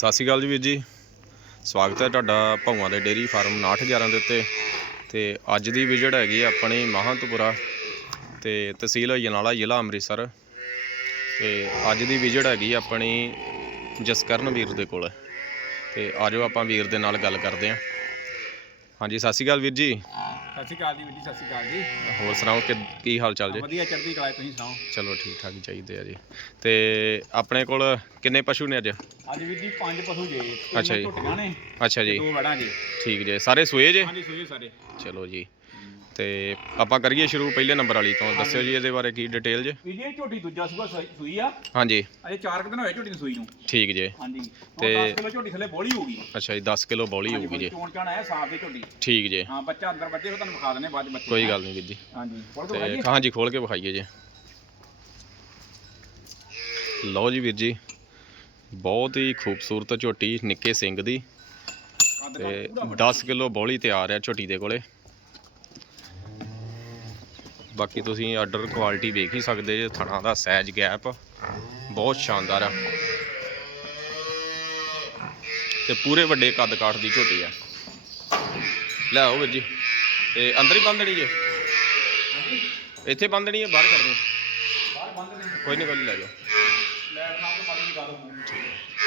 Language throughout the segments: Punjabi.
ਸਤਿ ਸ਼੍ਰੀ ਅਕਾਲ ਜੀ ਵੀਰ ਜੀ। ਸਵਾਗਤ ਹੈ ਤੁਹਾਡਾ ਭੌਆਂ ਦੇ ਡੇਰੀ ਫਾਰਮ 911 ਦੇ ਉੱਤੇ। ਤੇ ਅੱਜ ਦੀ ਵਿਜ਼ਿਟ ਹੈਗੀ ਆਪਣੀ ਮਹੰਤਪੁਰਾ ਤੇ ਤਹਿਸੀਲ ਅਜਨਾਲਾ ਜ਼ਿਲ੍ਹਾ ਅੰਮ੍ਰਿਤਸਰ। ਤੇ ਅੱਜ ਦੀ ਵਿਜ਼ਿਟ ਹੈਗੀ ਆਪਣੀ ਜਸਕਰਨ ਵੀਰ ਦੇ ਕੋਲ। ਤੇ ਆਜੋ ਆਪਾਂ ਵੀਰ ਦੇ ਨਾਲ ਗੱਲ ਕਰਦੇ ਹਾਂ। ਹਾਂਜੀ, ਸਤਿ ਸ਼੍ਰੀ ਅਕਾਲ ਵੀਰ ਜੀ। ਸਤਿ ਸ਼੍ਰੀ ਅਕਾਲ ਜੀ ਵੀਰ ਜੀ ਸਤਿ ਸ਼੍ਰੀ ਅਕਾਲ ਜੀ। ਹੋਰ ਸੁਣਾਓ ਕਿ ਕੀ ਹਾਲ ਚਾਲ ਜੀ? ਵਧੀਆ ਚੜ੍ਹਦੀ ਕਲਾ ਤੁਸੀਂ ਸੁਣਾਓ? ਚਲੋ ਠੀਕ ਠਾਕ ਹੀ ਚਾਹੀਦੇ ਆ ਜੀ। ਤੇ ਆਪਣੇ ਕੋਲ ਕਿੰਨੇ ਪਸ਼ੂ ਨੇ ਅੱਜ? ਅੱਜ ਵੀਰ ਜੀ ਪੰਜ ਪਸ਼ੂ ਜੇ ਅੱਛਾ ਜੀ। ਝੁੱਟੀਆਂ ਨੇ ਅੱਛਾ ਜੀ। ਦੋ ਵੜਾਂ ਜੀ। ਠੀਕ ਜੇ। ਸਾਰੇ ਸੂਏ ਜੇ? ਹਾਂਜੀ ਸੋਏ ਸਾਰੇ। ਚਲੋ ਜੀ। ਤੇ ਆਪਾਂ ਕਰੀਏ ਸ਼ੁਰੂ ਪਹਿਲੇ ਨੰਬਰ ਵਾਲੀ ਤੋਂ। ਦੱਸਿਓ ਜੀ ਇਹਦੇ ਬਾਰੇ ਕੀ ਡਿਟੇਲ ਜੇ। ਵੀਰ ਜੀ ਇਹ ਝੋਟੀ ਦੂਜਾ ਸੂਆ ਸੂਈ- ਸੂਈ ਆ। ਹਾਂਜੀ। ਅਜੇ 4 ਦਿਨ ਹੋਏ ਝੋਟੀ ਨੂੰ ਸੂਈ ਨੂੰ। ਠੀਕ ਜੇ। ਹਾਂਜੀ। ਤੇ- ਤੇ 10 ਕਿਲੋ ਝੋਟੀ ਥੱਲੇ ਬੋਲੀ ਹੋਊਗੀ ਅੱਛਾ ਜੀ 10 ਕਿਲੋ ਬੌਲੀ ਹੋਊਗੀ ਜੀ। ਚੋਣ ਚਾਣ ਆਇਆ ਸਾਫ਼ ਦੀ ਝੋਟੀ। ਠੀਕ ਜੇ। ਹਾਂ ਬੱਚਾ ਅੰਦਰ ਬੱਚੇ ਉਹ ਤੁਹਾਨੂੰ ਵਿਖਾ ਦਨੇ ਬਾਅਦ ਚ ਬੱਚੇ ਕੋਈ ਗੱਲ ਨਹੀਂ ਵੀਰ ਜੀ। ਹਾਂਜੀ ਦੋ ਤੇ ਹਾਂਜੀ ਖੋਲ ਕੇ ਵਿਖਾਈਏ ਜੀ। ਲਓ ਜੀ ਵੀਰ ਜੀ ਬਹੁਤ ਹੀ ਖੂਬਸੂਰਤ ਝੋਟੀ ਨਿੱਕੇ ਸਿੰਘ ਦੀ। ਤੇ 10 ਕਿਲੋ ਬੌਲੀ ਤਿਆਰ ਆ ਝੋਟੀ ਦੇ ਕੋਲੇ। ਬਾਕੀ ਤੁਸੀਂ ਆਰਡਰ ਕੁਆਲਿਟੀ ਵੇਖ ਹੀ ਸਕਦੇ ਜੇ ਥਣਾ ਦਾ ਸਾਈਜ਼ ਗੈਪ ਬਹੁਤ ਸ਼ਾਨਦਾਰ ਆ। ਤੇ ਪੂਰੇ ਵੱਡੇ ਕੱਦ ਕਾਠ ਦੀ ਝੋਟੀ ਆ। ਲੈ ਆਓ ਵੀਰ ਜੀ। ਤੇ ਅੰਦਰ ਹੀ ਬੰਦਣੀ ਜੇ? ਇੱਥੇ ਬੰਦਣੀ ਹੈ ਬਾਹਰ ਕਰ ਦੋ। ਬਾਹਰ ਬੰਦ ਕੋਈ ਨਹੀਂ ਕੋਈ ਨੀ, ਲੈ ਜਾਓ। ਲੈ ਨਾਮ ਪਾਣੀ ਦੀ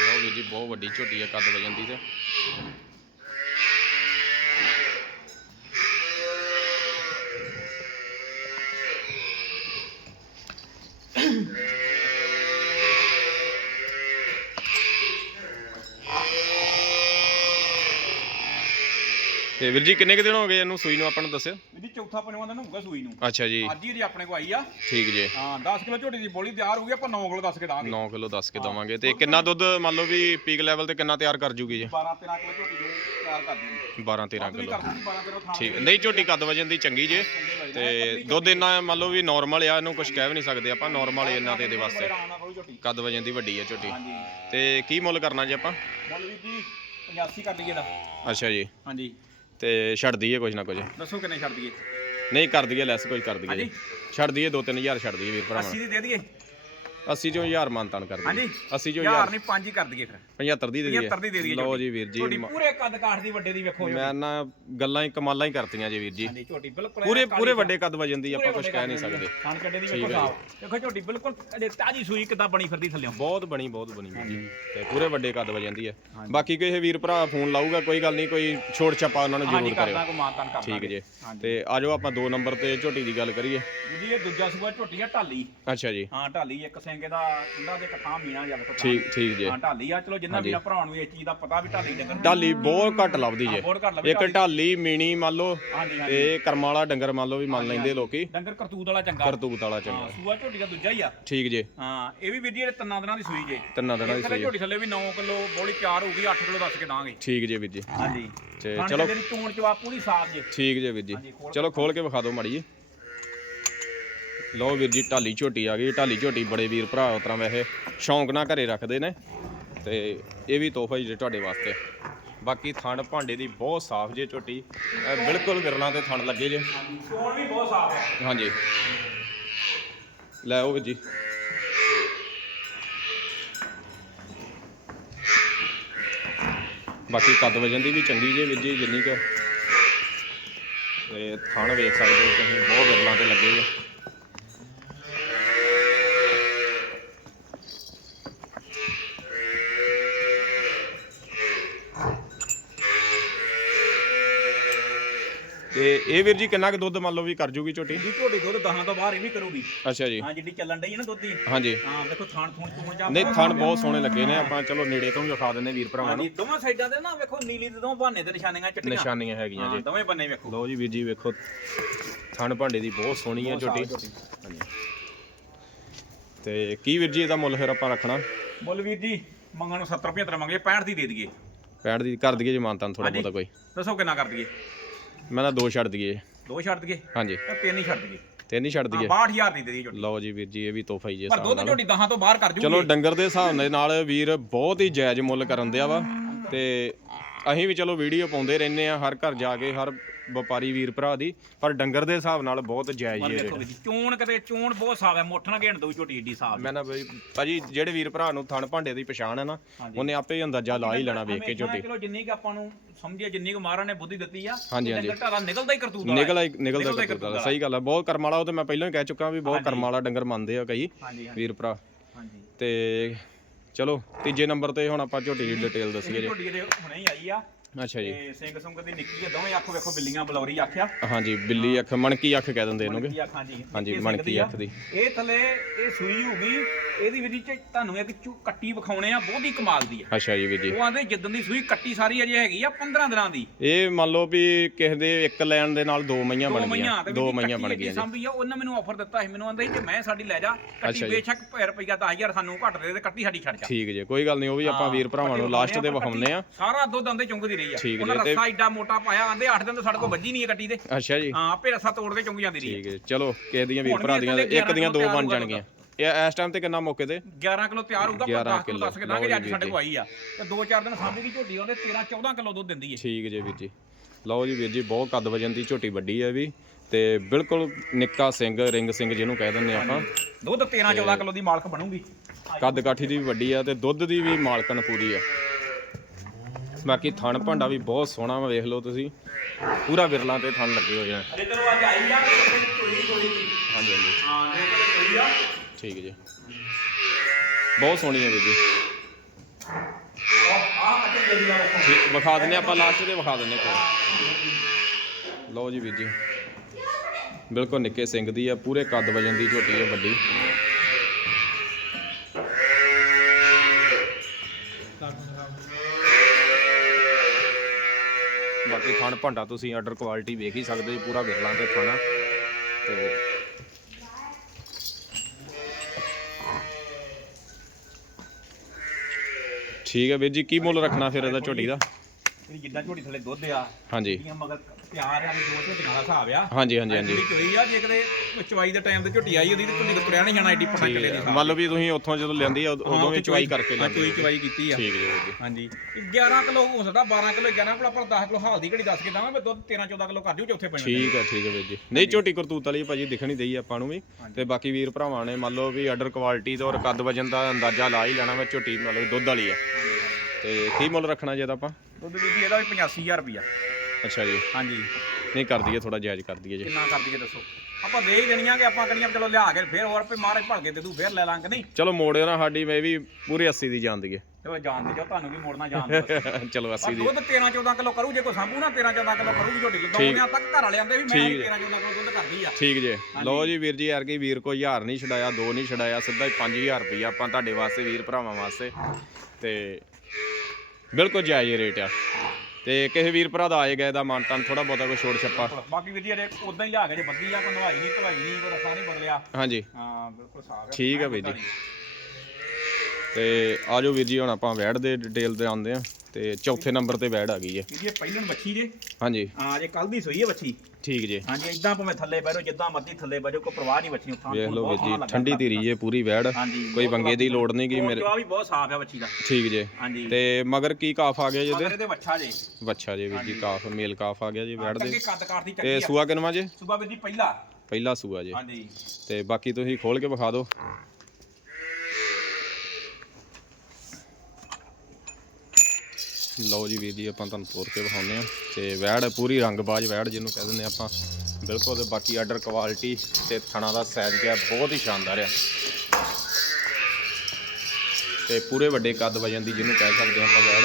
ਲਓ ਵੀਰ ਜੀ ਬਹੁਤ ਵੱਡੀ ਝੋਟੀ ਆ ਕੱਦ ਵਜਨ ਦੀ ਤੇ। ਤੇ ਵੀਰ ਜੀ ਕਿੰਨੇ ਕੁ ਦਿਨ ਹੋ ਗਏ ਇਹਨੂੰ ਸੂਈ ਨੂੰ ਆਪਾਂ ਨੂੰ ਦੱਸਿਓ? ਜੀ ਚੌਥਾ ਪੰਜਵਾਂ ਦਿਨ ਹੋਊਗਾ ਸੂਈ ਨੂੰ। ਅੱਛਾ ਜੀ। ਅੱਜ ਹੀ ਇਹਦੀ ਆਪਣੇ ਕੋ ਆਈ ਆ। ਠੀਕ ਜੇ। ਹਾਂ 10 ਕਿਲੋ ਝੋਟੀ ਦੀ ਬੋਲੀ ਤਿਆਰ ਹੋ ਗਈ ਆਪਾਂ 9 ਕਿਲੋ ਦੱਸ ਕੇ ਦਾਂਗੇ। 9 ਕਿਲੋ ਦੱਸ ਕੇ ਦਵਾਂਗੇ। ਤੇ ਕਿੰਨਾ ਦੁੱਧ ਮੰਨ ਲਓ ਵੀ ਪੀਕ ਲੈਵਲ ਤੇ ਕਿੰਨਾ ਤਿਆਰ ਕਰ ਜੂਗੀ ਜੀ? 12 13 ਕਿਲੋ ਝੋਟੀ ਤਿਆਰ ਕਰ ਦਿੰਦੇ 12 13 ਵੀ ਕਿਲੋ। ਕਰ ਦਿੰਦੇ 12 ਕਿਲੋ ਥਾਂ ਠੀਕ। ਨਹੀਂ ਝੋਟੀ ਕੱਦ ਵਜਨ ਦੀ ਚੰਗੀ ਜੇ। ਤੇ ਦੁੱਧ ਇੰਨਾ ਮੰਨ ਲਓ ਵੀ ਨਾਰਮਲ ਆ ਇਹਨੂੰ ਕੁਝ ਕਹਿ ਵੀ ਨਹੀਂ ਸਕਦੇ। ਆਪਾਂ ਨਾਰਮਲ ਇਹਨਾਂ ਦੇ ਦੇ ਵਾਸਤੇ। ਕੱਦ ਵਜਨ ਦੀ ਵੱਡੀ ਹੈ ਝੋਟੀ। ਤੇ ਕੀ ਮੁੱਲ ਕਰਨਾ ਜੀ ਆਪਾਂ? ਮੁੱਲ ਵੀ ਜੀ 85 ਕਰ ਲਈਏ ਦਾ। ਅੱਛਾ ਜੀ। ਹਾਂਜੀ। ਤੇ ਛੱਡ ਦਈਏ ਕੁਝ ਨਾ ਕੁਝ ਦੱਸੋ ਕਿੰਨੇ ਛੱਡ ਦਈਏ? ਨਹੀਂ ਕਰ ਦਈਏ ਲੈਸ ਕੁਝ ਕਰ ਦਈਏ। ਹਾਂਜੀ। ਛੱਡ ਦਈਏ 2-3000 ਛੱਡ ਦਈਏ ਵੀਰ ਭਰਾਵਾਂ 80 ਦੀ ਦੇ ਦਈਏ? 80 ਚੋਂ 1000 ਮਾਨਤਾਨ ਕਰ ਹਾਂਜੀ। 80 ਚੋਂ ਯਾਰ 1000 ਨਹੀਂ 5 ਹੀ ਕਰ ਦਈਏ ਫਿਰ। 75 ਦੀ ਦੇ ਦਈਏ। 75 ਦੀ ਦੇ ਦਈਏ ਲਓ ਜੀ ਵੀਰ ਜੀ ਝੋਟੀ ਪੂਰੇ ਕੱਦ ਕਾਠ ਦੀ ਵੱਡੇ ਦੀ ਵੇਖੋ ਮੈਂ ਨਾ ਗੱਲਾਂ ਹੀ ਕਮਾਲਾਂ ਹੀ ਕਰਤੀਆਂ ਜੀ ਵੀਰ ਜੀ। ਹਾਂਜੀ ਝੋਟੀ ਬਿਲਕੁਲ ਪੂਰੇ ਪੂਰੇ ਵੱਡੇ ਕੱਦ ਵਜਨ ਦੀ ਆਪਾਂ ਕੁਝ ਕਹਿ ਨਹੀਂ ਸਕਦੇ। ਖਾਣ ਕੱਡੇ ਦੀ ਠੀਕ ਵੇਖੋ ਹੈ ਸਾਫ਼। ਦੇਖੋ ਝੋਟੀ ਬਿਲਕੁਲ ਅਜੇ ਤਾਜੀ ਸੂਈ ਕਿਦਾਂ ਬਣੀ ਫਿਰਦੀ ਥੱਲਿਓਂ ਬਹੁਤ ਬਣੀ ਬਹੁਤ ਬਣੀ ਵੀਰ ਜੀ। ਤੇ ਪੂਰੇ ਵੱਡੇ ਕੱਦ ਵਜੰਦੀ ਹੈ ਬਾਕੀ ਕਿਸੇ ਵੀਰ ਭਰਾ ਫੋਨ ਲਾਊਗਾ ਕੋਈ ਗੱਲ ਨਹੀਂ ਕੋਈ ਛੋਟ ਛਾਪਾ ਉਹਨਾਂ ਨੂੰ ਜ਼ਰੂਰ ਕਰਿਓ। ਠੀਕ ਜੇ। ਤੇ ਆਜੋ ਆਪਾਂ ਦੋ ਨੰਬਰ ਤੇ ਝੋਟੀ ਦੀ ਗੱਲ ਕਰੀਏ। ਜੀ ਇਹ ਦੂਜਾ ਸੂਆ ਝੋਟੀ ਆ ਢਾਲੀ। ਅੱਛਾ ਜੀ। ਹਾਂ ਢਾਲੀ ਇੱਕ ਸਿੰਘੇ ਦਾ ਹੁੰਦਾ ਦੇ ਕਥਾਂ ਮੀਣਾ ਜਾਂ ਕਥਾਂ ਠੀਕ ਠੀਕ ਜੇ। ਹਾਂ ਢਾਲੀ ਆ ਚਲੋ ਜਿੰਨਾ ਵੀਰਾਂ ਭਰਾਵਾਂ ਨੂੰ ਇਹ ਚੀਜ਼ ਦਾ ਪਤਾ ਵੀ ਢਾਲੀ ਡੰਗਰ ਢਾਲੀ ਬਹੁਤ ਘੱਟ ਲੱਭਦੀ ਜੇ। ਬਹੁਤ ਘੱਟ ਲੱਭਦੀ। ਇੱਕ ਢਾਲੀ ਮੀਣੀ ਮੰਨ ਲਓ ਤੇ ਕਰਮ ਵਾਲਾ ਡੰਗਰ ਮੰਨ ਲਓ ਵੀ ਮੰਨ ਲੈਂਦੇ ਲੋਕੀ। ਡੰਗਰ ਕਰਤੂਤ ਵਾਲਾ ਚੰਗਾ। ਕਰਤੂਤ ਵਾਲਾ ਚੰਗਾ। ਸੂਆ ਝੋਟੀ ਦਾ ਦੂਜਾ ਹੀ ਆ। ਠੀਕ ਜੇ। ਹਾਂ ਇਹ ਵੀ ਵੀਰ ਜੀ ਇਹ ਤਿੰਨਾਂ ਦਿਨਾਂ ਦੀ ਸੂਈ ਜੇ। ਤਿੰਨਾਂ ਦਿਨਾਂ ਦੀ ਸਹੀ ਝੋਟੀ ਥੱਲੇ ਵੀ 9 ਕਿਲੋ ਬੋਲੀ ਤਿਆਰ ਹੋਊਗੀ 8 ਕਿਲੋ ਦੱਸ ਕੇ ਦਾਂਗੇ ਠੀਕ ਜੇ ਵੀਰ ਜੀ। ਹਾਂਜੀ। ਤੇ ਚਲੋ। ਚੋਣ ਚਵਾ ਪੂਰੀ ਸਾਫ਼ ਜੇ। ਠੀਕ ਜੇ ਵੀਰ ਜੀ। ਚਲੋ ਖੋਲ ਕੇ ਵਿਖਾ ਦਿਓ ਮਾੜੀ ਜੀ। ਲਓ ਵੀਰ ਜੀ ਢਾਲੀ ਝੋਟੀ ਆ ਗਈ। ਢਾਲੀ ਝੋਟੀ ਬੜੇ ਵੀਰ ਭਰਾ ਉਤਰਾ ਵੈਸੇ ਸ਼ੌਂਕ ਨਾਲ ਘਰੇ ਰੱਖਦੇ ਨੇ। ਤੇ ਇਹ ਵੀ ਤੋਹਫਾ ਜੀ ਤੁਹਾਡੇ ਵਾਸਤੇ। ਬਾਕੀ ਥਣ ਭਾਂਡੇ ਦੀ ਬਹੁਤ ਸਾਫ਼ ਜੇ ਝੋਟੀ। ਬਿਲਕੁਲ ਵਿਰਲਾਂ ਤੇ ਥਣ ਲੱਗੇ ਜੇ। ਹਾਂਜੀ ਚੋਣ ਵੀ ਬਹੁਤ ਸਾਫ਼ ਹੈ। ਹਾਂਜੀ। ਲੈ ਆਓ ਵੀਰ ਜੀ। ਬਾਕੀ ਕੱਦ ਵਜਨ ਦੀ ਵੀ ਚੰਗੀ ਜੇ ਵੀਰ ਜੀ ਜਿੰਨੀ ਕੁ। ਤੇ ਥਣ ਵੇਖ ਸਕਦੇ ਹੋ ਤੁਸੀਂ ਬਹੁਤ ਵਿਰਲਾਂ ਤੇ ਲੱਗੇ ਜੇ। ਇਹ ਵੀਰ ਜੀ ਕਿੰਨਾ ਕੁ ਦੁੱਧ ਮੰਨ ਲਓ ਵੀ ਕਰ ਜੂਗੀ ਝੋਟੀ? ਜੀ ਝੋਟੀ ਦੁੱਧ ਦਹਾਂ ਤੋਂ ਬਾਹਰ ਇਹ ਵੀ ਕਰੂਗੀ। ਅੱਛਾ ਜੀ। ਹਾਂ ਜਿੱਡੀ ਚੱਲਣ ਡਈ ਹੈ ਨਾ ਦੁੱਧ ਦੀ। ਹਾਂਜੀ। ਹਾਂ ਦੇਖੋ ਥਾਣ ਥੂਣ ਚੋਣ ਜਾ ਨਹੀਂ ਥਣ ਬਹੁਤ ਸੋਹਣੇ ਲੱਗੇ ਨੇ ਆਪਾਂ ਚਲੋ ਨੇੜੇ ਤੋਂ ਵੀ ਵਿਖਾ ਦਿੰਦੇ ਵੀਰ ਭਰਾਵਾਂ ਨੂੰ। ਹਾਂਜੀ ਦੋਵਾਂ ਸਾਈਡਾਂ ਤੇ ਨਾ ਵੇਖੋ ਨੀਲੀ ਦੇ ਦੋਵਾਂ ਬਹਾਨੇ ਤੇ ਨਿਸ਼ਾਨੀਆਂ ਚਿੱਟੀਆਂ। ਨਿਸ਼ਾਨੀਆਂ ਹੈਗੀਆਂ ਹਾਂ ਜੀ। ਦੋਵੇਂ ਬੰਨੇ ਵੇਖੋ। ਲਓ ਜੀ ਵੀਰ ਜੀ ਵੇਖੋ ਥਣ ਭਾਂਡੇ ਦੀ ਬਹੁਤ ਸੋਹਣੀ ਹੈ ਝੋਟੀ। ਹਾਂਜੀ। ਤੇ ਕੀ ਵੀਰ ਜੀ ਇਹਦਾ ਮੁੱਲ ਫਿਰ ਆਪਾਂ ਰੱਖਣਾ? ਮੁੱਲ ਵੀਰ ਜੀ ਮੰਗਣ ਨੂੰ 70 75 ਮੰਗੇ 65 ਦੀ ਦੇ ਦਈਏ। 65 ਦੀ ਕਰ ਦਈਏ ਜੀ ਥੋੜਾ ਹਾਂਜੀ। ਬਹੁਤਾ ਕੋਈ। ਦੱਸੋ ਕਿੰਨਾ ਕਰ ਦਈਏ? ਮੈਂ ਤਾਂ ਦੋ ਛੱਡ ਦਈਏ। ਦੋ ਛੱਡ ਦਈਏ? ਹਾਂਜੀ। ਤਾਂ ਤਿੰਨ ਹੀ ਛੱਡ ਦਈਏ। ਤਿੰਨ ਹੀ ਛੱਡ ਦਈਏ। 62000 ਦੀ ਦੇ ਦਈਏ ਝੋਟੀ। ਲਓ ਜੀ ਵੀਰ ਜੀ ਇਹ ਵੀ ਤੋਹਫਾ ਹੀ ਜੇ ਪਰ ਹਿਸਾਬ ਦੁੱਧ ਨਾਲ ਝੋਟੀ ਦਹਾਂ ਤੋਂ ਬਾਹਰ ਕਰ ਜੂਗੀ। ਚਲੋ ਡੰਗਰ ਦੇ ਹਿਸਾਬ ਦੇ ਨਾਲ ਵੀਰ ਬਹੁਤ ਹੀ ਜਾਇਜ਼ ਮੁੱਲ ਕਰਨ ਦਿਆ ਵਾ। ਤੇ ਅਸੀਂ ਵੀ ਚਲੋ ਵੀਡੀਓ ਪਾਉਂਦੇ ਰਹਿੰਦੇ ਆ ਹਰ ਘਰ ਜਾ ਕੇ ਹਰ ਵਪਾਰੀ ਵੀਰ ਭਰਾ ਦੀ ਪਰ ਡੰਗਰ ਦੇ ਹਿਸਾਬ ਨਾਲ ਬਹੁਤ ਜਾਇਜ਼ ਹੀ ਦੇਖੋ ਵੀ ਚੋਣ ਕਦੇ ਚੋਣ ਬਹੁਤ ਸਾਫ਼ ਹੈ ਮੁੱਠ ਨਾ ਘੇਣ ਦੋ ਝੋਟੀ ਏਡੀ ਸਾਫ਼ ਮੈਂ ਨਾ ਬਈ ਭਾਜੀ ਜਿਹੜੇ ਵੀਰ ਭਰਾ ਨੂੰ ਥਣ ਭਾਂਡੇ ਦੀ ਪਛਾਣ ਹੈ ਨਾ। ਉਹਨੇ ਆਪੇ ਹੀ ਅੰਦਾਜ਼ਾ ਲਾ ਹੀ ਲੈਣਾ ਵੇਖ ਕੇ ਝੋਟੀ। ਚਲੋ ਜਿੰਨੀ ਕਿ ਆਪਾਂ ਨੂੰ ਸਮਝਿਆ ਜਿੰਨੀ ਕੁ ਮਹਾਰਾਜ ਨੇ ਬੁੱਧੀ ਦਿੱਤੀ ਆ ਹਾਂਜੀ, ਉਹ ਹਾਂਜੀ। ਡੰਗਰ ਢਾਲਾ ਨਿਕਲਦਾ ਹੀ ਕਰਤੂਤ ਵਾਲਾ ਨਿਕਲਦਾ ਨਿਕਲਦਾ ਕਰਤੂਤ ਵਾਲਾ। ਸਹੀ ਗੱਲ ਹੈ ਬਹੁਤ ਕਰਮ ਵਾਲਾ ਉਹ ਤੇ ਮੈਂ ਪਹਿਲਾਂ ਹੀ ਕਹਿ ਚੁੱਕਾ ਵੀ ਬਹੁਤ ਕਰਮ ਵਾਲਾ ਡੰਗਰ ਮੰਨਦੇ ਆ ਕਈ ਵੀਰ ਭਰਾ। ਹਾਂਜੀ। ਤੇ ਚਲੋ ਤੀਜੇ ਨੰਬਰ ਤੇ ਹੁਣ ਆਪਾਂ ਝੋਟੀ ਦੀ ਡਿਟੇਲ ਦੱਸੀਏ ਜੀ। ਝੋਟੀ ਦੇ ਹੁਣੇ ਹੀ ਆਈ ਆ। ਅੱਛਾ ਜੀ। ਤੇ ਸਿੰਘ ਸੁੰਗ ਦੀ ਨਿੱਕੀ ਆ ਦੋਵੇਂ ਅੱਖ ਵੇਖੋ ਬਿੱਲੀਆਂ ਬਲੌਰੀ ਆਖਿਆ। ਹਾਂਜੀ ਬਿੱਲੀ ਅੱਖ ਮਣਕੀ ਅੱਖ ਕਹਿ ਦਿੰਦੇ ਇਹਨੂੰਗੇ ਮਣਕੀ ਅੱਖ ਹਾਂਜੀ। ਹਾਂਜੀ, ਨਿੱਕੇ ਸਿੰਘ ਮਣਕੀ ਆ। ਅੱਖ ਦੀ। ਇਹ ਥੱਲੇ ਇਹ ਸੂਈ ਹੋਊਗੀ ਇਹਦੀ ਵਿਧੀ ਚ ਤੁਹਾਨੂੰ ਇੱਕ ਚੂ- ਕੱਟੀ ਵਿਖਾਉਣੇ ਆ ਬਹੁਤ ਹੀ ਕਮਾਲ ਦੀ ਆ। ਅੱਛਾ ਜੀ ਵੀਰ ਜੀ। ਉਹ ਆਂਦੇ ਜਿੱਦਣ ਦੀ ਸੂਈ ਕੱਟੀ ਸਾਰੀ ਅਜੇ ਹੈਗੀ ਆ 15 ਦਿਨਾਂ ਦੀ। ਇਹ ਮੰਨ ਲਓ ਵੀ ਕਿਸੇ ਦੇ ਇੱਕ ਲੈਣ ਦੇ ਨਾਲ ਦੋ ਮਈਆਂ ਬਣ ਗਈਆਂ। ਤੇ ਦੋ ਮਈਆਂ ਬਣ ਗਈਆਂ ਜੀ। ਸਾਂਭੀ ਆ ਉਹਨਾਂ ਮੈਨੂੰ ਆਫਰ ਦਿੱਤਾ ਸੀ। ਮੈਨੂੰ ਆਂਦਾ ਸੀ ਕਿ ਮੈਂ ਸਾਡੀ ਲੈ ਜਾ ਅੱਛਾ ਕੱਟੀ ਜੀ। ਬੇਸ਼ੱਕ ਰੁਪਈਆ 10000 ਸਾਨੂੰ ਘੱਟ ਦੇ ਦੇ ਕੱਟੀ ਸਾਡੀ ਛੱਡ ਜਾ। ਠੀਕ ਜੀ ਕੋਈ ਗੱਲ ਨਹੀਂ ਉਹ ਵੀ ਆਪਾਂ ਵੀਰ ਭਰਾਵਾਂ ਨੂੰ ਲਾਸਟ ਦੇ ਵਿਖਾਉਂਦੇ ਆ। ਸਾਰਾ ਦੁੱਧ ਆਂਦੇ ਚੁੰਗਦੀ ਰਹੀ ਆ। ਠੀਕ ਉਹਨਾਂ ਜੀ, ਤੇ- ਰੱਸਾ ਏਡਾ ਮੋਟਾ ਪਾਇਆ ਆਂਦੇ 8 ਦਿਨ ਤੋਂ ਸਾਡੇ ਕੋਲ ਵੱਜੀ ਨਹੀਂ ਹੈ ਕੱਟੀ ਦੇ ਅੱਛਾ ਜੀ। ਹਾਂ ਆਪੇ ਰੱਸਾ ਤੋੜ ਕੇ ਚੁੰਗ ਜਾਂਦੀ ਰਹੀ ਠੀਕ ਹੈ ਚਲੋ ਕਿਸੇ ਦੀਆਂ ਵੀਰ ਹੁਣ ਵੀ ਭਰਾ ਦੀਆਂ ਇੱਕ ਦੀਆਂ ਦੋ ਬਣ ਜਾਣਗੀਆਂ। ਇਹ ਇਸ ਟਾਈਮ ਤੇ ਕਿੰਨਾ ਮੌਕੇ ਤੇ? 11 ਕਿਲੋ ਤਿਆਰ ਹੋਊਗਾ ਪਰ 11 10 ਕਿਲੋ ਦੱਸ ਕੇ ਦਾਂਗੇ ਅੱਜ ਸਾਡੇ ਕੋਲ ਆਈ ਆ। ਤੇ 2-4 ਦਿਨ ਸਾਂਭੀ ਦੀ ਝੋਟੀ ਆਉਂਦੇ 13 14 ਕਿਲੋ ਦੁੱਧ ਦਿੰਦੀ ਹੈ ਠੀਕ ਜੀ ਵੀਰ ਜੀ। ਲਓ ਜੀ ਵੀਰ ਜੀ ਬਹੁਤ ਕੱਦ ਵਜਨ ਦੀ ਝੋਟੀ ਵੱਡੀ ਹੈ ਵੀ। ਤੇ ਬਿਲਕੁਲ ਨਿੱਕਾ ਸਿੰਘ ਰਿੰਗ ਸਿੰਘ ਜਿਹਨੂੰ ਕਹਿ ਦਿੰਦੇ ਆਪਾਂ। ਦੁੱਧ 13 14 ਕਿਲੋ ਦੀ ਮਾਲਕ ਬਣੂਗੀ। ਕੱਦ ਕਾਠੀ ਦੀ ਵੀ ਵੱਡੀ ਆ ਤੇ ਦੁੱਧ ਦੀ ਵੀ ਮਾਲਕਨ ਪੂਰੀ ਆ। ਬਾਕੀ ਥਣ ਭਾਂਡਾ ਵੀ ਬਹੁਤ ਸੋਹਣਾ ਵਾ ਵੇਖ ਲਓ ਤੁਸੀਂ। ਪੂਰਾ ਵਿਰਲਾ ਤੇ ਥਣ ਲੱਗੇ ਹੋਏ ਆ। ਚਲੋ ਅੱਜ ਆਈ ਆ ਚੋਰੀ ਚੋਰੀ ਹਾਂਜੀ ਹਾਂਜੀ। ਹਾਂ ਦੇ ਕੋਲ ਚੋਰੀ ਆ। ਠੀਕ ਜੀ। ਬਹੁਤ ਸੋਹਣੀ ਹੈ ਵੀਰ ਜੀ ਠੀਕ ਵਿਖਾ ਦਿੰਨੇ ਆਪਾਂ ਲਾਸਟ ਤੇ ਵਿਖਾ ਦਿੰਨੇ ਕੋਈ। ਲਓ ਜੀ ਵੀਰ ਜੀ ਬਿਲਕੁਲ ਨਿੱਕੇ ਸਿੰਘ ਦੀ ਆ ਪੂਰੇ ਕੱਦ ਵਜਨ ਦੀ ਝੋਟੀ ਹੈ ਵੱਡੀ। ਬਾਕੀ ਥਣ ਭਾਂਡਾ ਤੁਸੀਂ ਆਰਡਰ ਕੁਆਲਿਟੀ ਵੇਖ ਹੀ ਸਕਦੇ ਜੀ ਪੂਰਾ ਵਿਰਲਾ ਤੇ ਖਾਣਾ ਤੇ ਠੀਕ ਹੈ ਵੀਰ ਜੀ, ਕੀ ਮੁੱਲ ਰੱਖਣਾ ਫਿਰ ਇਹਦਾ ਝੋਟੀ ਦਾ? ਇਹ ਜਿੱਦਾਂ ਝੋਟੀ ਥੱਲੇ ਦੁੱਧ ਆ ਹਾਂਜੀ। ਇਹਦੀਆਂ ਮਗਰ ਪਿਆਰ ਆ ਵੀ ਦੋ ਝੋਟੀਆਂ ਦਾ ਹਿਸਾਬ ਆ। ਹਾਂਜੀ ਹਾਂਜੀ ਹਾਂਜੀ। ਜਿਹੜੀ ਚੋਰੀ ਆ ਜੇ ਕਦੇ ਕੋਈ ਚਵਾਈ ਦੇ ਟਾਈਮ ਤੇ ਝੋਟੀ ਆਈ ਉਹਦੀ ਤੇ ਝੋਟੀ ਦਾ ਤੁਰਿਆ ਨਹੀਂ ਜਾਣਾ ਏਡੀ ਪਟਾ ਕਿਲੇ ਦੀ ਹਿਸਾਬ ਮੰਨ ਲਓ ਵੀ ਤੁਸੀਂ ਉੱਥੋਂ ਜਦੋਂ ਲੈਂਦੀ ਆ ਉਦ- ਹਾਂ, ਉਦੋਂ ਵੀ ਉੱਥੇ ਚੁਆਈ ਕਰਕੇ ਹਾਂ, ਲੈਂਦੀ ਚੋਈ ਚਵਾਈ ਕੀਤੀ ਆ। ਠੀਕ ਜੀ ਵੀਰ ਜੀ। ਹਾਂਜੀ। ਇਹ 11 ਕਿਲੋ ਹੋ ਸਕਦਾ 12 ਕਿਲੋ 11 ਕੋਲ ਆਪਾਂ 10 ਕਿਲੋ ਹਾਲ ਦੀ ਘੜੀ ਦੱਸ ਕੇ ਦਾਂਗੇ ਮੈਂ ਦੁੱਧ 13 14 ਕਿਲੋ ਕਰ ਦਿਓ ਚੌਥੇ ਪੈਣੇ ਠੀਕ ਹੈ ਠੀਕ ਹੈ ਵੀਰ ਜੀ। ਨਹੀਂ ਝੋਟੀ ਕਰਤੂਤ ਵਾਲੀ ਭਾਜੀ ਦਿਖਣੀ ਦਈ ਆਪਾਂ ਨੂੰ ਵੀ। ਤੇ ਬਾਕੀ ਵੀਰ ਭਰਾਵਾਂ ਨੇ ਮੰਨ ਲਓ ਵੀ ਆਰਡਰ ਕੁਆਲਿਟੀ ਤੇ ਔਰ ਕੱਦ ਵਜਨ ਦਾ ਅੰਦਾਜ਼ਾ ਲਾ ਹੀ ਲੈਣਾ ਵਾ ਝੋਟੀ ਮੰਨ ਲਓ ਦੁੱਧ ਵਾਲੀ ਆ। ਤੇ ਕੀ ਮੁੱਲ ਰੱਖਣਾ ਜੇ ਆਪਾਂ? ਦੁੱਧ ਬੀਬੀ ਇਹਦਾ ਵੀ 85000 ਰੁਪਿਆ ਅੱਛਾ ਜੀ। ਹਾਂਜੀ। ਨਹੀਂ ਕਰ ਦਈਏ ਥੋੜਾ ਜਾਇਜ਼ ਕਰ ਦਈਏ ਜੀ। ਕਿੰਨਾ ਕਰ ਦਈਏ ਦੱਸੋ? ਆਪਾਂ ਦੇ ਹੀ ਦੇਣੀਆਂ ਕਿ ਆਪਾਂ ਕਣੀਆਂ ਚਲੋ ਲਿਆ ਕੇ ਫੇਰ ਹੋਰ ਪੇ ਮਾਰੇ ਭੜ ਕੇ ਦੇ ਦੂ ਫੇਰ ਲੈ ਲਾਂਗੇ ਨਹੀਂ? ਚਲੋ ਮੋੜਿਓ ਨਾ ਸਾਡੀ ਮੈਂ ਵੀ ਪੂਰੀ 80 ਦੀ ਜਾਣ ਦਈਏ। ਚਲੋ ਜਾਣ ਦੇ ਜੋ ਤੁਹਾਨੂੰ ਵੀ ਮੋੜਨਾ ਜਾਣ ਦੇ ਚਲੋ ਪਰ 80 ਦੀ। ਦੁੱਧ 13 14 ਕਿਲੋ ਕਰੂ ਜੇ ਕੋਈ ਸਾਂਭੂ ਨਾ 13 14 ਕਿਲੋ ਕਰੂਗੀ ਝੋਟੀ ਦੋ ਦਿਨਾਂ ਤੱਕ ਘਰ ਵਾਲੇ ਆਂਦੇ ਵੀ ਮੈਂ ਠੀਕ 13 14 ਕਿਲੋ ਦੁੱਧ ਕਰਦੀ ਆ। ਠੀਕ ਜੇ। ਲਓ ਜੀ ਵੀਰ ਜੀ ਯਾਰ ਕੀ ਵੀਰ ਕੋ 1000 ਨਹੀਂ ਛਡਾਇਆ ਦੋ ਨਹੀਂ ਛਡਾਇਆ ਸਿੱਧਾ ਹੀ 5000 ਰੁਪਈਆ ਆਪਾਂ ਤੁਹਾਡੇ ਵਾਸਤੇ ਵੀਰ ਭਰਾਵਾਂ ਵਾਸਤੇ। ਤੇ ਬਿਲਕੁਲ ਜਾਇਜ਼ ਰੇਟ ਆ। ਤੇ ਕਿਸੇ ਵੀਰ ਭਰਾ ਦਾ ਆਏਗਾ ਇਹਦਾ ਮਾਨਤਾਨ ਥੋੜਾ ਬਹੁਤਾ ਕੋਈ ਛੋੜ ਛੱਪਾ। ਬਾਕੀ ਵੀ ਜਿਹੜੇ ਉਦਾਂ ਹੀ ਲਿਆ ਕੇ ਜੇ ਬੱਦੀ ਆ ਕੋਈ ਨਵਾਈ ਨਹੀਂ ਧਵਾਈ ਨਹੀਂ ਕੋਈ ਰਸਾ ਨਹੀਂ ਬਦਲਿਆ। ਹਾਂਜੀ। ਹਾਂ ਬਿਲਕੁਲ ਸਾਫ਼ ਹੈ ਠੀਕ ਆ ਵੀਰ ਜੀ। ਤੇ ਆਜੋ ਵੀਰ ਜੀ ਹੁਣ ਆਪਾਂ ਵੈੜ ਦੇ ਡਿਟੇਲ ਤੇ ਆਉਂਦੇ ਆ। ਤੇ ਚੌਥੇ ਨੰਬਰ ਤੇ ਵੈੜ ਆ ਗਈ ਹੈ। ਇਹ ਪਹਿਲਣ ਬੱਚੀ ਜੇ। ਹਾਂਜੀ। ਹਾਂ ਜੇ ਕੱਲ ਦੀ ਸੋਈ ਹੈ ਬੱਚੀ ਠੀਕ ਜੇ। ਹਾਂਜੀ ਇਦਾਂ ਭਾਵੇਂ ਥੱਲੇ ਬੈਠੋ ਜਿੱਦਾਂ ਮਰਜ਼ੀ ਥੱਲੇ ਬੈਠੋ ਕੋਈ ਪ੍ਰਵਾਹ ਨਹੀਂ ਬੱਚੀ ਨੂੰ ਥਾਂ ਵੇਖ ਲਓ ਜੀ ਠੰਡੀ ਧੀਰੀ ਜੇ ਪੂਰੀ ਵੈੜ ਕੋਈ ਵੰਗੇ ਦੀ ਲੋੜ ਨਹੀਂ ਗੀ ਮੇਰੇ ਚਵਾ ਵੀ ਬਹੁਤ ਸਾਫ਼ ਹੈ ਬੱਚੀ ਦਾ। ਠੀਕ ਜੇ। ਹਾਂਜੀ। ਤੇ ਮਗਰ ਕੀ ਕਾਫ ਆ ਗਿਆ ਜੀ ਮਗਰ ਇਹਦੇ? ਵੱਛਾ ਜੇ। ਬੱਚਾ ਜੇ ਵੀਰ ਜੀ ਕਾਫ ਮੇਲ ਕਾਫ ਆ ਗਿਆ ਜੀ ਵੈੜ ਦੇ। ਤੇ ਸੂਆ ਕਿਨਵਾ ਜੇ? ਸੁਬਾ ਵੀ ਦੀ ਪਹਿਲਾ। ਪਹਿਲਾ ਸੂਆ ਜੇ। ਹਾਂਜੀ। ਤੇ ਬਾਕੀ ਤੁਸੀਂ ਖੋਲ ਕੇ ਵਿਖਾ ਦਿਓ। ਲਓ ਜੀ ਵੀਰ ਜੀ, ਆਪਾਂ ਤੁਹਾਨੂੰ ਤੋਰ ਕੇ ਵਿਖਾਉਂਦੇ ਆ ਤੇ ਵੈੜ, ਪੂਰੀ ਰੰਗਬਾਜ਼ ਵੈੜ ਜਿਹਨੂੰ ਕਹਿ ਦਿੰਦੇ ਆਪਾਂ। ਬਿਲਕੁਲ ਤੇ ਬਾਕੀ ਆਰਡਰ ਕੁਆਲਿਟੀ ਤੇ ਥਣਾ ਦਾ ਸਾਈਜ਼ ਗਿਆ ਬਹੁਤ ਹੀ ਸ਼ਾਨਦਾਰ ਆ। ਤੇ ਪੂਰੇ ਵੱਡੇ ਕੱਦ ਵਜਨ ਦੀ ਜਿਹਨੂੰ ਕਹਿ ਸਕਦੇ ਆ ਆਪਾਂ ਵੈੜ।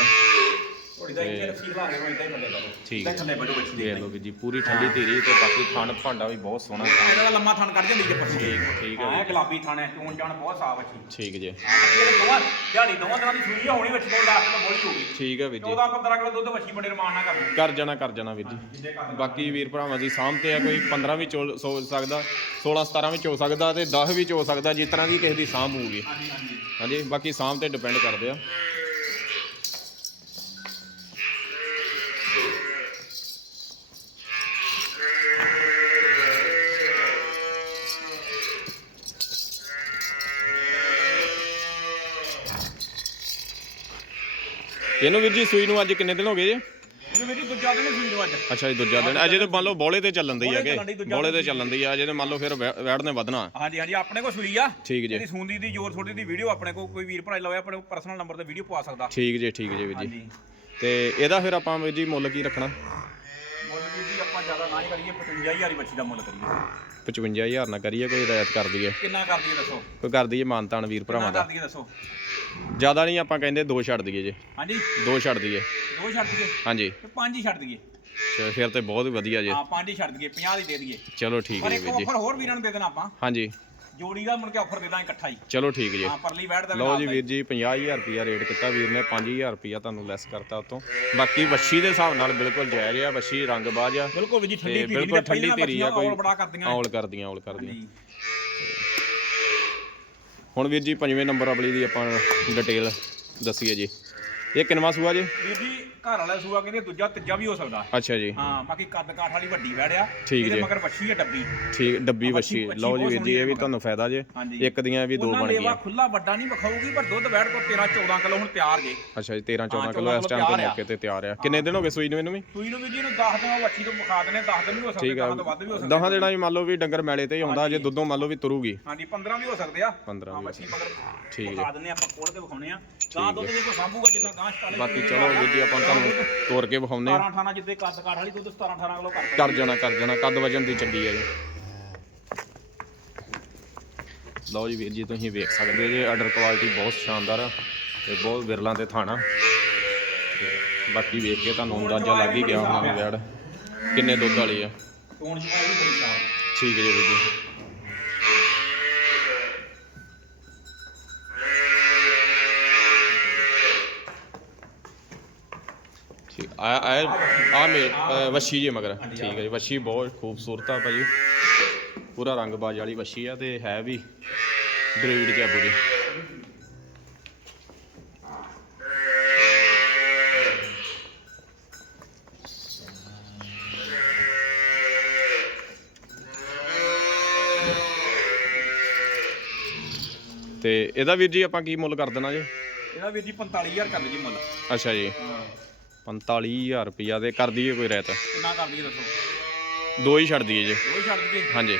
ਥੋੜੀ ਦਾ ਇੱਥੇ ਰੱਖੀ ਲਾ ਕੇ ਇਦਾਂ ਹੀ ਥੱਲੇ ਬੈਠੋ। ਠੀਕ ਇਦਾਂ ਹੈ। ਥੱਲੇ ਬੈਠੋ ਬੱਚੀ ਦੇ ਦੇਖ ਲਓ ਵੀਰ ਜੀ ਪੂਰੀ ਠੰਡੀ ਧੀਰੀ ਤੇ ਬਾਕੀ ਥਣ ਭਾਂਡਾ ਵੀ ਬਹੁਤ ਸੋਹਣਾ। ਇਹਦਾ ਤਾਂ ਲੰਮਾ ਥਣ ਕੱਢ ਜਾਂਦੀ ਜੇ ਪੱਛੀ ਠੀਕ ਠੀਕ ਹੈ ਹਾਂ ਗੁਲਾਬੀ ਥਣ ਹੈ ਚੂਣ ਜਾਣ ਬਹੁਤ ਸਾਫ਼ ਅੱਛੀ ਠੀਕ ਜੇ। ਇਹ ਦੋਵਾਂ ਦਿਹਾੜੀ ਦੋਵਾਂ ਦਿਨਾਂ ਦੀ ਸੂਈ ਹੋਣੀ ਵਿੱਚ ਦੋ ਲੱਖ ਤੋਂ ਬੋਲੀ ਹੋਗੀ ਠੀਕ ਹੈ ਵੀਰ ਜੀ। 14 15 ਕਿਲੋ ਦੁੱਧ ਬੱਚੀ ਬੜੇ ਰਮਾਨ ਨਾਲ ਕਰਨੀ ਕਰ ਜਾਣਾ ਕਰ ਜਾਣਾ ਵੀਰ ਜੀ। ਬਾਕੀ ਵੀਰ ਭਰਾਵਾਂ ਦੀ ਤੇ ਆ ਕੋਈ 15 ਵਿੱਚ ਹੋ ਸੋ ਸਕਦਾ 16 17 ਵਿੱਚ ਹੋ ਸਕਦਾ ਤੇ 10 ਵਿੱਚ ਹੋ ਸਕਦਾ ਜਿਸ ਤਰ੍ਹਾਂ ਦੀ ਕਿਸੇ ਦੀ ਸਾਂਭ ਹੋਊਗੀ। ਹਾਂਜੀ ਹਾਂਜੀ। ਹਾਂਜੀ ਬਾਕੀ ਸਾਂਭ ਤੇ ਡਿਪੈਂਡ ਕਰਦੇ ਆ। ਇਹਨੂੰ ਵੀਰ ਜੀ ਸੂਈ ਨੂੰ ਅੱਜ ਕਿੰਨੇ ਦਿਨ ਹੋ ਗਏ ਜੀ? ਇਹ ਮੇਰੀ ਦੂਜਾ ਦਿਨ ਸੂਈ ਨੂੰ ਅੱਜ। ਅੱਛਾ ਜੀ ਦੂਜਾ ਦਿਨ। ਅਜੇ ਤਾਂ ਮੰਨ ਲਓ ਬੋਲੇ ਤੇ ਚੱਲਣ ਦੀ ਹੈਗੇ ਬੋਲੇ ਤੇ ਚੱਲਣ ਦੀ ਆ। ਅਜੇ ਤਾਂ ਮੰਨ ਲਓ ਫਿਰ ਵੈੜ ਨੇ ਵਧਣਾ। ਹਾਂਜੀ ਹਾਂਜੀ ਆਪਣੇ ਕੋਲ ਸੂਈ ਆ। ਠੀਕ ਜੀ। ਸੂੰਦੀ ਦੀ ਜੋਰ ਥੋੜੀ ਦੀ ਵੀਡੀਓ ਆਪਣੇ ਕੋਲ ਕੋਈ ਵੀਰ ਭਰਾ ਲਵੇ ਆਪਣੇ ਪਰਸਨਲ ਨੰਬਰ ਤੇ ਵੀਡੀਓ ਪਵਾ ਸਕਦਾ। ਠੀਕ ਜੀ ਠੀਕ ਜੀ ਵੀਰ ਜੀ। ਤੇ ਇਹਦਾ ਫਿਰ ਆਪਾਂ ਵੀਰ ਜੀ ਮੁੱਲ ਕੀ ਰੱਖਣਾ? ਮੁੱਲ ਵੀਰ ਜੀ ਆਪਾਂ ਜ਼ਿਆਦਾ ਨਾ ਹੀ ਕਰੀਏ 55000 ਹੀ ਬੱਚੀ ਦਾ ਮੁੱਲ ਕਰੀਏ। 55000 ਨਾ ਕਰੀਏ ਕੋਈ ਰਾਇਤ ਕਰ ਦਈਏ। ਕਿੰਨਾ ਕਰ ਦਈਏ ਦੱਸੋ? ਕੋਈ ਕਰ ਦਈਏ ਮਾਨਤਾਨ ਵੀਰ ਭਰਾਵਾਂ ਕਰ ਦਾ ਦਈਏ ਦੱਸੋ? ਜ਼ਿਆਦਾ ਨਹੀਂ ਆਪਾਂ ਕਹਿੰਦੇ ਦੋ ਛੱਡ ਦਈਏ ਜੀ। ਹਾਂਜੀ। ਦੋ ਛੱਡ ਦਈਏ। ਦੋ ਛੱਡ ਦਈਏ? ਹਾਂਜੀ। ਤੇ ਪੰਜ ਹੀ ਛੱਡ ਦਈਏ। ਤੇ ਫਿਰ ਤੇ ਬਹੁਤ ਵਧੀਆ ਜੀ। ਹਾਂ ਪੰਜ ਹੀ ਛੱਡ ਦਈਏ 50 ਦੀ ਦੇ ਦਈਏ। ਚਲੋ ਠੀਕ ਪਰ ਹੈ ਇੱਕ ਵੀਰ ਜੀ। ਆਫਰ ਹੋਰ ਵੀਰਾਂ ਨੂੰ ਦੇ ਦੇਣਾ ਆਪਾਂ। ਹਾਂਜੀ। ਜੋੜੀ ਦਾ ਮੁੜ ਕੇ ਆਫਰ ਦੇ ਦਾਂਗੇ ਇਕੱਠਾ ਹੀ। ਚਲੋ ਠੀਕ ਜੀ। ਹਾਂ ਪਰਲੀ ਬੈਠ ਦਾ ਲਓ ਜੀ ਦਾ। ਵੀਰ ਜੀ 50000 ਰੁਪਿਆ ਰੇਟ ਕੀਤਾ ਵੀਰ ਨੇ 5000 ਰੁਪਿਆ ਤੁਹਾਨੂੰ ਲੈਸ ਕਰਤਾ ਉਤੋਂ ਬਾਕੀ ਵੱਛੀ ਦੇ ਹਿਸਾਬ ਨਾਲ ਬਿਲਕੁਲ ਜਾਇਜ਼ ਆ ਵੱਛੀ ਰੰਗਬਾਜ਼ ਆ। ਬਿਲਕੁਲ ਵੀ ਜੀ ਠੰਡੀ ਬਿਲਕੁਲ ਦੇ ਠੰਡੀ ਧੀਰੀ ਆ ਕੋਈ ਔਲ ਬੜਾ ਕਰਦੀਆਂ ਔਲ ਕਰਦੀਆਂ ਔਲ ਕਰਦੀਆਂ। ਹੁਣ ਵੀਰ ਜੀ, ਪੰਜਵੇਂ ਨੰਬਰ ਵਾਲੀ ਦੀ ਆਪਾਂ ਡਿਟੇਲ ਦੱਸੀਏ ਜੀ। ਇਹ ਕਿੰਨਵਾ ਸੂਆ ਜੀ? ਵੀਰ ਜੀ ਘਰ ਵਾਲਾ ਸੂਆ ਕਹਿੰਦੇ ਦੂਜਾ ਤੀਜਾ ਵੀ ਹੋ ਸਕਦਾ। ਅੱਛਾ ਜੀ। ਹਾਂ ਬਾਕੀ ਕੱਦ ਕਾਠ ਵਾਲੀ ਵੱਡੀ ਵੜਿਆ ਠੀਕ ਜੀ। ਮਗਰ ਵੱਛੀ ਹੈ ਡੱਬੀ। ਠੀਕ ਡੱਬੀ ਵੱਛੀ- ਲਓ ਜੀ ਵੀਰ ਜੀ ਇਹ ਵੀ ਤੁਹਾਨੂੰ ਫਾਇਦਾ ਜੇ। ਹਾਂਜੀ। ਇੱਕ ਦੀਆਂ ਵੀ ਦੋ ਉਹਨਾਂ ਬਣ ਲੇਵਾ ਗਈਆਂ। ਖੁੱਲਾ ਵੱਡਾ ਨਹੀਂ ਵਿਖਾਊਗੀ ਪਰ ਦੁੱਧ ਬੈਠ ਕੋ 13 14 ਕਿਲੋ ਹੁਣ ਤਿਆਰ ਜੇ। ਅੱਛਾ ਜੀ 13 14 ਹਾਂ, ਕਿਲੋ ਇਸ 14 ਟਾਈਮ ਤੇ ਆ। ਮੌਕੇ ਤੇ ਤਿਆਰ ਆ। ਕਿੰਨੇ ਦਿਨ ਹੋ ਗਏ ਸੂਈ ਨੂੰ ਇਹਨੂੰ ਵੀ? ਸੂਈ ਨੂੰ ਵੀ ਜੀ ਨੂੰ 10 ਦਿਨ ਵੱਛੀ ਤੋਂ ਵਿਖਾ ਦਨੇ 10 ਦਿਨ ਵੀ ਹੋ ਸਕਦੇ ਠੀਕ ਆ। 10 ਤੋਂ ਵੱਧ ਵੀ ਹੋ ਸਕਦੇ। ਦਹਾਂ ਦਿਨਾਂ 'ਚ ਮੰਨ ਲਓ ਵੀ ਡੰਗਰ ਮੈਲੇ ਤੇ ਹੀ ਆਉਂਦਾ ਜੇ ਦੁੱਧੋਂ ਮੰਨ ਲਓ ਵੀ ਤੁਰੂਗੀ। ਹਾਂਜੀ 15 ਵੀ ਹੋ ਸਕਦੇ ਆ। 15 ਹਾਂ ਵੀ ਵੱਛੀ ਮਗਰ ਠੀਕ ਵਿਖਾ ਦਿੰਨੇ ਆਪਾਂ ਖੋਲ ਕੇ ਵਿਖਾਉਣੇ ਆ। ਗਾਂ ਦੁੱਧ ਜੇ। ਕੋਈ ਸਾਂਭੂਗਾ ਜਿੱਦਾਂ ਗਾਂ ਸਟਾਲੇ ਬਾਕੀ ਚਲੋ ਵੀਰ ਜੀ ਆਪਾਂ ਤੁਹਾਨੂੰ ਤੋਰ ਕੇ ਵਿਖਾਉਂਦੇ ਆ 17 18 ਜਿੱਦੇ ਕੱਦ ਕਾਠ ਵਾਲੀ ਦੁੱਧ 17 18 ਕਿਲੋ ਕਰ ਕਰ ਜਾਣਾ ਕਰ ਜਾਣਾ ਕੱਦ ਵਜਨ ਦੀ ਚੰਗੀ ਜੀ। ਲਓ ਜੀ ਵੀਰ ਜੀ ਤੁਸੀਂ ਵੇਖ ਸਕਦੇ ਹੋ ਜੀ ਆਰਡਰ ਕੁਆਲਿਟੀ ਬਹੁਤ ਸ਼ਾਨਦਾਰ ਆ ਤੇ ਬਹੁਤ ਵਿਰਲਾਂ ਤੇ ਥਾਣਾ। ਬਾਕੀ ਵੇਖ ਕੇ ਤੁਹਾਨੂੰ ਅੰਦਾਜ਼ਾ ਲੱਗ ਹੀ ਗਿਆ ਹੋਣਾ ਵੀ ਵੈੜ ਕਿੰਨੇ ਦੁੱਧ ਵਾਲੀ ਆ। ਠੀਕ ਹੈ ਜੀ ਵੀਰ ਜੀ। ਆ ਆ ਆ ਮੇ ਅ, ਵੱਛੀ ਜੀ ਮਗਰ। ਠੀਕ ਹੈ ਜੀ ਵੱਛੀ ਬਹੁਤ ਖੂਬਸੂਰਤ ਆ ਭਾਜੀ। ਪੂਰਾ ਰੰਗ ਬਾਜ ਵਾਲੀ ਵੱਛੀ ਆ ਤੇ ਹੈ ਵੀ ਬਰੀਡ ਚ ਆ ਪੂਰੀ। ਤੇ ਇਹਦਾ ਵੀਰ ਜੀ ਆਪਾਂ ਕੀ ਮੁੱਲ ਕਰ ਦੇਣਾ ਜੀ? ਇਹਦਾ ਵੀਰ ਜੀ 45000 ਕਰ ਲਈ ਜੀ ਮੁੱਲ। ਅੱਛਾ ਜੀ। 45000 ਰੁਪਿਆ ਦੇ ਕਰ ਦਈਏ ਕੋਈ ਰਹਿਤ ਕਿੰਨਾ ਕਰ ਦਈਏ ਦੱਸੋ? ਦੋ ਹੀ ਛੱਡ ਦਈਏ ਜੀ। ਉਹ ਛੱਡ ਦਈਏ? ਹਾਂਜੀ।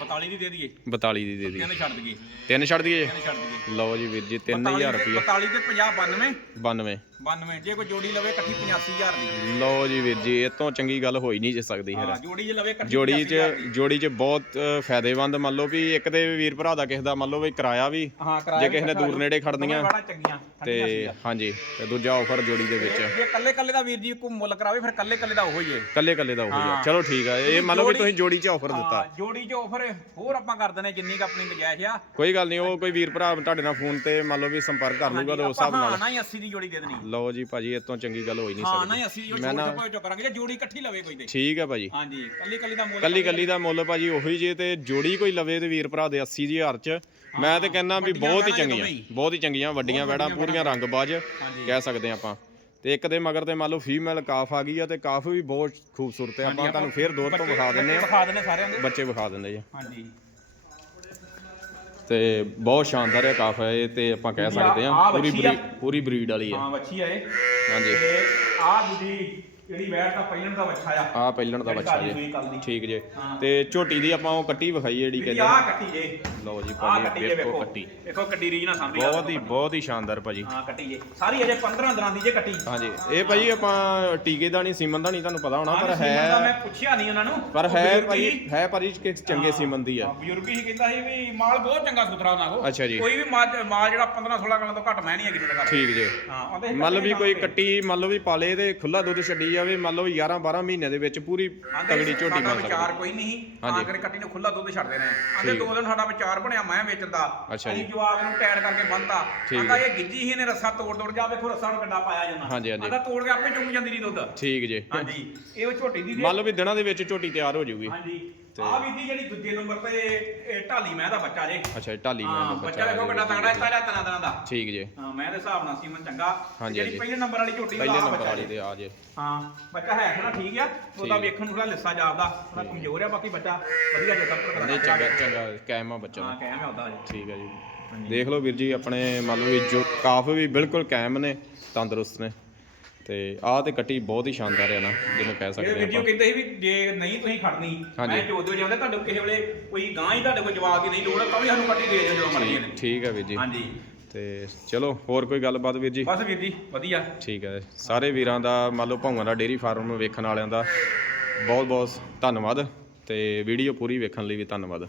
42 ਦੀ ਦੇ ਦਈਏ? 42 ਦੀ ਦੇ ਦਈਏ। ਤਿੰਨ ਛੱਡ ਦਈਏ। ਤਿੰਨ ਛੱਡ ਦਈਏ ਤਿੰਨ ਛੱਡ ਦਈਏ। ਲਓ ਜੀ ਵੀਰ ਜੀ 3000 ਰੁਪਿਆ 42 ਤੇ 50 92 92 92 ਜੇ ਕੋਈ ਜੋੜੀ ਲਵੇ ਇਕੱਠੀ 85000 ਦੀ। ਲਓ ਜੀ ਵੀਰ ਜੀ ਇਹ ਤੋਂ ਚੰਗੀ ਗੱਲ ਹੋਈ ਨਹੀਂ ਜੇ ਸਕਦੀ ਹਾਂ ਜੋੜੀ ਜੇ ਲਵੇ ਇਕੱਠੀ ਜੋੜੀ 'ਚ 85,000 ਦੀ। ਜੋੜੀ 'ਚ ਬਹੁਤ ਅ, ਫਾਇਦੇਮੰਦ ਮੰਨ ਲਓ ਵੀ ਇੱਕ ਤੇ ਵੀਰ ਭਰਾ ਦਾ ਕਿਸੇ ਦਾ ਮੰਨ ਲਓ ਵੀ ਕਿਰਾਇਆ ਵੀ ਹਾਂ ਕਿਰਾਇਆ ਜੇ ਕਿਸੇ ਨੇ ਦੂਰ ਨੇੜੇ ਖੜਨੀਆਂ ਬੜਾ ਚੰਗੀਆਂ ਤੇ ਹਾਂਜੀ ਤੇ ਦੂਜਾ ਆਫਰ ਜੋੜੀ ਦੇ ਵਿੱਚ। ਜੇ ਕੱਲੇ ਕੱਲੇ ਦਾ ਵੀਰ ਜੀ ਕੋ ਮੁੱਲ ਕਰਾਵੇ ਫਿਰ ਕੱਲੇ ਕੱਲੇ ਦਾ ਉਹੋ ਹੀ ਹੈ ਕੱਲੇ ਕੱਲੇ ਦਾ ਹਾਂ। ਚਲੋ ਠੀਕ ਆ ਇਹ ਮੰਨ ਲਓ ਵੀ ਤੁਸੀਂ ਜੋੜੀ 'ਚ ਆਫਰ ਦਿੱਤਾ। ਹਾਂ, ਜੋੜੀ 'ਚ ਆਫਰ ਹੋਰ ਆਪਾਂ ਕਰ ਦਿੰਦੇ ਜਿੰਨੀ ਕ ਆਪਣੀ ਗੁੰਜਾਇਸ਼ ਆ। ਕੋਈ ਗੱਲ ਨਹੀਂ ਉਹ ਕੋਈ ਵੀਰ ਭਰਾ ਤੁਹਾਡੇ ਨਾਲ ਫੋਨ ਤੇ ਮੰਨ ਲਓ ਵੀ ਸੰਪਰਕ ਕਰ ਲੂਗਾ ਤੇ ਉਸ ਹਿਸਾਬ ਆਪਾਂ ਨਾਲ। ਹਾਂ ਨਾ ਹੀ 80 ਦੀ ਜੋੜੀ ਦੇ ਦੇਣੀ। ਲਓ ਜੀ ਭਾਜੀ ਇਹ ਤੋਂ ਚੰਗੀ ਗੱਲ ਹੋਈ ਨਹੀਂ ਹਾਂ ਨਾ ਸਕਦੀ। ਹੀ 80 ਦੀ ਜੋੜੀ ਮੈਂ ਨਾ- ਕੇ ਭਾਵੇਂ ਚੋ ਕਰਾਂਗੇ ਜੇ ਜੋੜੀ ਇਕੱਠੀ ਲਵੇ ਕੋਈ ਤੇ। ਠੀਕ ਆ ਭਾਜੀ। ਹਾਂਜੀ ਕੱਲੀ ਕੱਲੀ ਦਾ ਮੁੱਲ ਕੱਲੀ ਕੱਲੀ ਦਾ ਮੁੱਲ ਭਾਜੀ ਉਹੀ ਜੇ ਤੇ ਜੋੜੀ ਕੋਈ ਲਵੇ ਤੇ ਵੀਰ ਭਰਾ ਦੇ 80000 ਚ ਮੈਂ ਤੇ ਕਹਿੰਦਾ ਵੀ ਬਹੁਤ ਹੀ ਚੰਗੀਆਂ ਹੀ। ਬਹੁਤ ਹੀ ਚੰਗੀਆਂ ਵੱਡੀਆਂ ਵੈੜਾਂ ਪੂਰੀਆਂ ਰੰਗਬਾਜ਼ ਹਾਂਜੀ। ਕਹਿ ਸਕਦੇ ਆਪਾਂ। ਤੇ ਇੱਕ ਦੇ ਮਗਰ ਤੇ ਮੰਨ ਲਓ ਫੀਮੇਲ ਕਾਫ ਆ ਗਈ ਆ ਤੇ ਕਾਫ ਵੀ ਬਹੁਤ ਖੂਬਸੂਰਤ ਹੈ ਆਪਾਂ ਤੁਹਾਨੂੰ ਫੇਰ ਦੂਰ ਤੋਂ ਵਿਖਾ ਦਿੰਨੇ ਆ ਵਿਖਾ ਦਿੰਨੇ ਸਾਰਿਆਂ ਦੇ ਬੱਚੇ ਵਿਖਾ ਦਿੰਦੇ ਜੀ। ਹਾਂਜੀ। ਤੇ ਬਹੁਤ ਸ਼ਾਨਦਾਰ ਹੈ ਕਾਫ ਹੈ ਇਹ ਤੇ ਆਪਾਂ ਕਹਿ ਸਕਦੇ ਆ ਪੂਰੀ ਪੂਰੀ ਬਰੀਡ ਵਾਲੀ ਆ ਹਾਂ ਵੱਛੀ ਆ ਇਹ। ਹਾਂਜੀ। ਤੇ ਆ ਦੂਜੀ ਜਿਹੜੀ ਵੈਟ ਦਾ ਪਹਿਲਣ ਦਾ ਵੱਛਾ ਆ। ਆ ਪਹਿਲਣ ਦਾ ਬੱਚਾ ਜੀ। ਦੀ। ਠੀਕ ਜੇ। ਹਾਂ। ਤੇ ਝੋਟੀ ਦੀ ਆਪਾਂ ਉਹ ਕੱਟੀ ਵਿਖਾਈ ਜਿਹੜੀ ਕਹਿੰਦੇ ਆ ਕੱਟੀ ਜੇ। ਲਓ ਜੀ ਭਾਜੀ ਵੇਖੋ ਕੱਟੀ। ਵੇਖੋ ਕੱਟੀ ਰੀਜ ਨਾ ਸਾਂਭੀ ਬਹੁਤ ਹੀ ਬਹੁਤ ਹੀ ਸ਼ਾਨਦਾਰ ਭਾਜੀ। ਹਾਂ ਕੱਟੀ ਜੇ। ਸਾਰੀ ਅਜੇ 15 ਦਿਨਾਂ ਦੀ ਜੇ ਕੱਟੀ। ਹਾਂਜੀ। ਇਹ ਭਾਜੀ ਆਪਾਂ ਟੀਕੇ ਦਾ ਨਹੀਂ ਸੀਮਨ ਦਾ ਨਹੀਂ ਤੁਹਾਨੂੰ ਪਤਾ ਹੋਣਾ ਪਰ ਹਾਂ, ਦਾ ਮੈਂ ਹੈ ਪੁੱਛਿਆ ਨਹੀਂ ਉਹਨਾਂ ਨੂੰ। ਪਰ ਹੈ ਭਾਜੀ ਹੀ- ਹੈ ਭਾਜੀ ਕਿ ਚੰਗੇ ਸੀਮਨ ਦੀ ਆ। ਹਾਂ, ਬਜ਼ੁਰਗ ਹੀ ਕਹਿੰਦਾ ਸੀ ਵੀ ਮਾਲ ਬਹੁਤ ਚੰਗਾ ਸੁਥਰਾ ਉਹਨਾਂ ਕੋ ਅੱਛਾ ਜੀ। ਕੋਈ ਵੀ ਮਾਲ ਜਿਹੜਾ 15 16 ਕਿਲੋ ਤੋਂ ਘੱਟ ਮੈਂ ਨਹੀਂ ਮੇਰੇ ਘਰ। ਠੀਕ ਜੇ। ਹਾਂ ਲਓ ਵੀ ਕੋਈ ਕੱਟੀ ਮੰਨ ਲਓ ਵੀ ਪਾਲੇ ਤੇ ਖੁੱਲਾ ਦੁੱਧ ਛੱਡੀ ਜਾਵੇ ਮੰਨ ਲਓ 11 12 ਮਹੀਨੇ ਦੇ ਵਿੱਚ ਪੂਰੀ ਤਗੜੀ ਝੋਟੀ ਬਣ ਵਿਚਾਰ ਸਕਦੀ। ਕੋਈ ਨਹੀਂ ਹਾਂਜੀ। ਆ ਕੇ ਕੱਟੀ ਨੂੰ ਖੁੱਲਾ ਦੁੱਧ ਛੱਡ ਦੇਣਾ ਆਂਦੇ ਠੀਕ। ਦੋ ਦਿਨ ਸਾਡਾ ਵਿਚਾਰ ਬਣਿਆ ਮੈਂ ਵੇਚਣ ਦਾ ਅੱਛਾ ਜੀ। ਅਸੀਂ ਜਵਾਬ ਨੂੰ ਟੈਡ ਕਰਕੇ ਬੰਨਤਾ। ਠੀਕ। ਆਂਦਾ ਇਹ ਗਿੱਜੀ ਹੀ ਇਹਨੇ ਰੱਸਾ ਤੋੜ ਤੋੜ ਜਾ ਵੇਖੋ ਰੱਸਾ ਨੂੰ ਕਿੱਡਾ ਪਾਇਆ ਜਾਂਦਾ। ਹਾਂਜੀ, ਹਾਂਜੀ। ਆਂਦਾ ਤੋੜ ਕੇ ਆਪੇ ਚੁੰਮ ਜਾਂਦੀ ਨਹੀਂ ਦੁੱਧ। ਠੀਕ ਜੇ। ਹਾਂਜੀ ਇਹ ਉਹ ਝੋਟੀ ਦੀ ਮੰਨ ਲਓ ਵੀ ਦਿਨਾਂ ਦੇ ਵਿੱਚ ਝੋਟੀ ਤਿਆਰ ਹੋ ਜਾਊਗੀ। ਹਾਂਜੀ। ਆ ਵੀ ਦੀ ਜਿਹੜੀ ਦੂਜੇ ਨੰਬਰ ਤੇ ਇਹ ਢਾਲੀ ਮੈਂ ਦਾ ਬੱਚਾ ਜੇ। ਅੱਛਾ ਜੀ, ਢਾਲੀ ਮੈਂ ਹਾਂ ਦਾ ਬੱਚਾ ਵੇਖੋ ਕਿੱਡਾ ਤਗੜਾ ਹੈ। ਤਾਰਾ ਤਨਾ ਤਨਾ ਦਾ। ਠੀਕ ਜੇ। ਹਾਂ ਮੈਂ ਦੇ ਹਿਸਾਬ ਨਾਲ ਸੀਮਨ ਚੰਗਾ। ਹਾਂਜੀ, ਜਿਹੜੀ ਹਾਂਜੀ। ਪਹਿਲੇ ਨੰਬਰ ਵਾਲੀ ਝੋਟੀ ਪਹਿਲੇ ਨੰਬਰ ਵਾਲੀ। ਦੇ ਆ ਜੇ। ਹਾਂ ਬੱਚਾ ਹੈ ਥੋੜਾ ਠੀਕ ਆ ਉਹਦਾ ਠੀਕ। ਵੇਖਣ ਨੂੰ ਥੋੜਾ ਲਿੱਸਾ ਜਾਪਦਾ ਥੋੜਾ ਕਮਜ਼ੋਰ ਆ ਬਾਕੀ ਬੱਚਾ ਵਧੀਆ ਜਿਹਾ ਤੱਕ ਨਹੀਂ ਚੰਗਾ ਚੰਗਾ ਕਾਇਮ ਆ ਬੱਚਾ। ਹਾਂ ਕਹਿ ਮੈਂ ਉਹਦਾ ਜੀ। ਠੀਕ ਹੈ ਜੀ। ਦੇਖ ਲਓ ਵੀਰ ਜੀ ਆਪਣੇ ਮੰਨ ਲਓ ਵੀ ਜੋ ਕਾਫ ਵੀ ਬਿਲਕੁਲ ਕਾਇਮ ਨੇ ਤੰਦਰੁਸਤ ਨੇ। ਤੇ ਆਹ ਤੇ ਕੱਟੀ ਬਹੁਤ ਹੀ ਸ਼ਾਨਦਾਰ ਹੈ ਨਾ ਜਿਹਨੂੰ ਕਹਿ ਇਹ ਸਕਦੇ ਵੀਡੀਓ ਆਪਾਂ। ਕਹਿੰਦੇ ਸੀ ਵੀ ਜੇ ਨਹੀਂ ਤੁਸੀਂ ਖੜਨੀ ਹਾਂਜੀ। ਮੈਂ ਚੋਦੋ ਜਾਂਦੇ ਤੁਹਾਡੇ ਕਿਸੇ ਵੇਲੇ ਕੋਈ ਗਾਂ ਹੀ ਤੁਹਾਡੇ ਕੋਲ ਜਵਾਬ ਦੀ ਨਹੀਂ ਲੋੜ ਤਾਂ ਵੀ ਸਾਨੂੰ ਕੱਟੀ ਦੇ ਦਿਓ ਜਦੋਂ ਮਰਜ਼ੀ ਨੇ ਠੀਕ ਹੈ ਵੀਰ ਜੀ। ਹਾਂਜੀ। ਤੇ ਚਲੋ ਹੋਰ ਕੋਈ ਗੱਲਬਾਤ ਵੀਰ ਜੀ? ਬਸ ਵੀਰ ਜੀ ਵਧੀਆ। ਠੀਕ ਹੈ। ਸਾਰੇ ਵੀਰਾਂ ਦਾ ਮੰਨ ਲਓ ਭੌਂਗਾਂ ਦਾ ਡੇਰੀ ਫਾਰਮ ਵੇਖਣ ਵਾਲਿਆਂ ਦਾ ਬਹੁਤ ਬਹੁਤ ਧੰਨਵਾਦ ਤੇ ਵੀਡੀਓ ਪੂਰੀ ਵੇਖਣ ਲਈ ਵੀ ਧੰਨਵਾਦ।